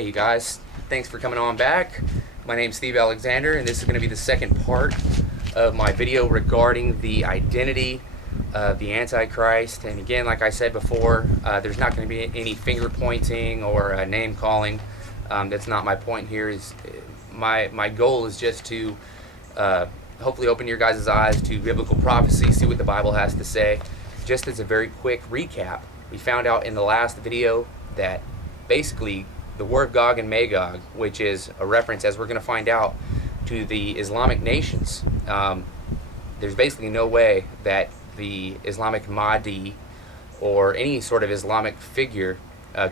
Hey you guys, thanks for coming on back. My name's Steve Alexander, and this is going to be the second part of my video regarding the identity of the Antichrist. And again, like I said before, there's not going to be any finger pointing or name calling. That's not my point here. My goal is just to hopefully open your guys' eyes to biblical prophecy, see what the Bible has to say. Just as a very quick recap, we found out in the last video that basically the war of Gog and Magog, which is a reference, as we're going to find out, to the Islamic nations. There's basically no way that the Islamic Mahdi or any sort of Islamic figure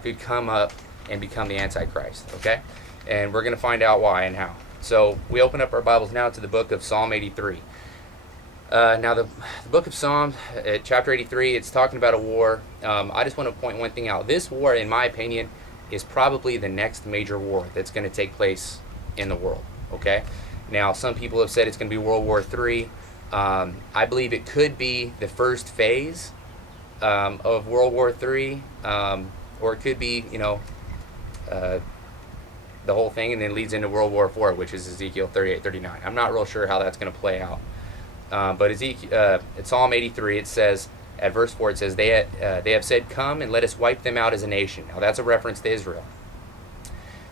could come up and become the Antichrist, okay? And we're going to find out why and how. So we open up our Bibles now to the book of Psalm 83. Now the book of Psalms, chapter 83, it's talking about a war. I just want to point one thing out. This war, in my opinion, is probably the next major war that's going to take place in the world, okay? Now, some people have said it's going to be World War III. I believe it could be the first phase of World War III, or it could be, the whole thing, and then leads into World War IV, which is Ezekiel 38-39. I'm not real sure how that's going to play out. But it's Psalm 83, it says, at verse 4, it says, they have said, "Come and let us wipe them out as a nation." Now that's a reference to Israel.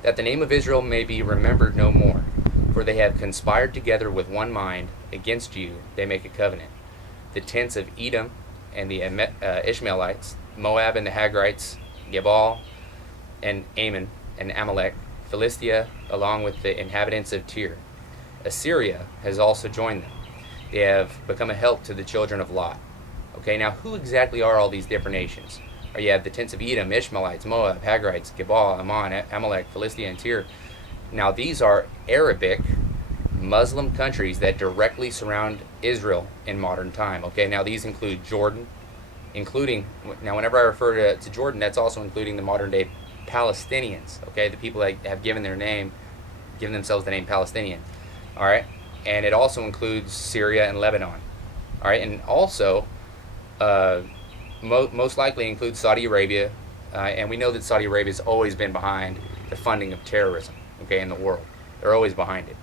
"That the name of Israel may be remembered no more. For they have conspired together with one mind against you, they make a covenant. The tents of Edom and the Ishmaelites, Moab and the Hagrites, Gebal and Ammon and Amalek, Philistia, along with the inhabitants of Tyre. Assyria has also joined them. They have become a help to the children of Lot." Okay, now who exactly are all these different nations? You have the tents of Edom, Ishmaelites, Moab, Hagrites, Gebal, Ammon, Amalek, Philistia, and Tyre. Now these are Arabic Muslim countries that directly surround Israel in modern time. Okay, now these include Jordan, now whenever I refer to Jordan, that's also including the modern day Palestinians. Okay, the people that have given themselves the name Palestinian. All right, and it also includes Syria and Lebanon. All right, and also most likely includes Saudi Arabia, and we know that Saudi Arabia has always been behind the funding of terrorism, okay, in the world. They're always behind it.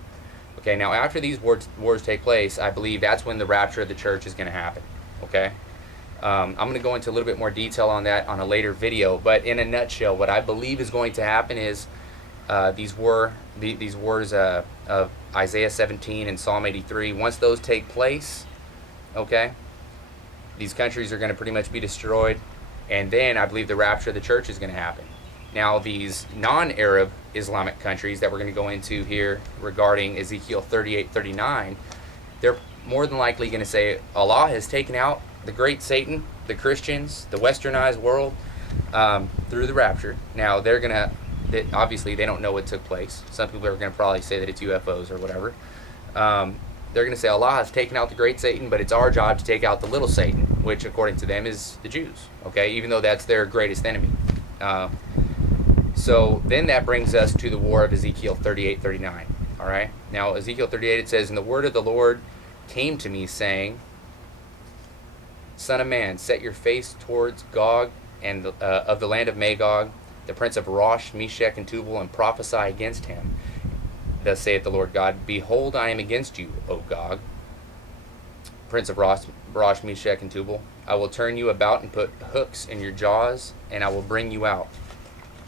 Okay, now after these wars take place, I believe that's when the rapture of the church is going to happen, okay? I'm going to go into a little bit more detail on that on a later video, but in a nutshell, what I believe is going to happen is these wars of Isaiah 17 and Psalm 83, once those take place, okay, these countries are going to pretty much be destroyed, and then I believe the rapture of the church is going to happen. Now these non-Arab Islamic countries that we're going to go into here regarding Ezekiel 38-39, they're more than likely going to say Allah has taken out the great Satan, the Christians, the westernized world, through the rapture. Now they're going to, obviously they don't know what took place. Some people are going to probably say that it's UFOs or whatever. They're going to say Allah has taken out the great Satan, but it's our job to take out the little Satan, which according to them is the Jews, okay, even though that's their greatest enemy. So then that brings us to the war of Ezekiel 38-39, all right? Now Ezekiel 38, it says, "And the word of the Lord came to me, saying, Son of man, set your face towards Gog and of the land of Magog, the prince of Rosh, Meshech, and Tubal, and prophesy against him. Thus saith the Lord God, Behold, I am against you, O Gog, prince of Rosh, Meshech, and Tubal. I will turn you about and put hooks in your jaws, and I will bring you out,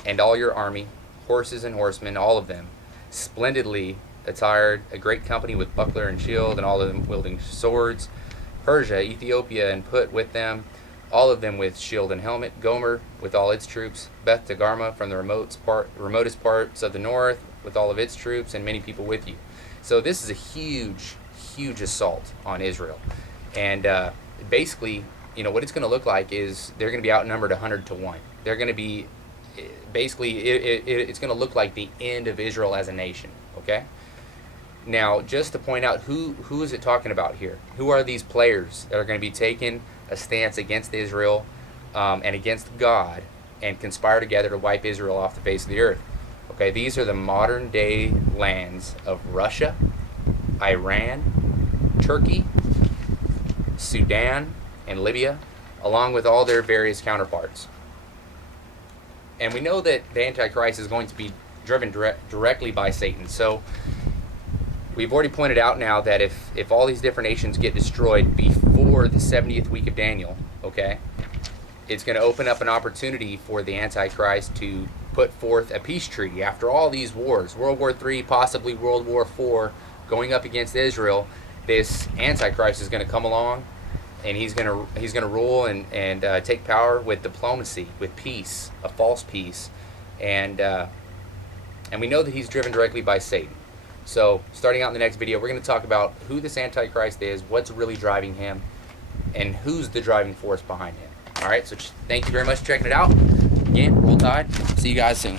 and all your army, horses and horsemen, all of them, splendidly attired, a great company with buckler and shield, and all of them wielding swords. Persia, Ethiopia, and put with them, all of them with shield and helmet. Gomer with all its troops. Beth Togarmah from the remotest parts of the north with all of its troops, and many people with you." So this is a huge assault on Israel. And basically, what it's going to look like is they're going to be outnumbered 100-1. They're going to be, basically, it's going to look like the end of Israel as a nation, okay? Now, just to point out, who is it talking about here? Who are these players that are going to be taking a stance against Israel and against God and conspire together to wipe Israel off the face of the earth? Okay, these are the modern day lands of Russia, Iran, Turkey, Sudan, and Libya, along with all their various counterparts. And we know that the Antichrist is going to be driven directly by Satan. So we've already pointed out now that if all these different nations get destroyed before the 70th week of Daniel, okay, it's going to open up an opportunity for the Antichrist to put forth a peace treaty. After all these wars, World War III, possibly World War IV, going up against Israel, this Antichrist is going to come along, and he's going to rule and take power with diplomacy, with peace, a false peace, and we know that he's driven directly by Satan. So starting out in the next video, we're going to talk about who this Antichrist is, what's really driving him, and who's the driving force behind him. All right, so thank you very much for checking it out. Again, roll tide. See you guys soon.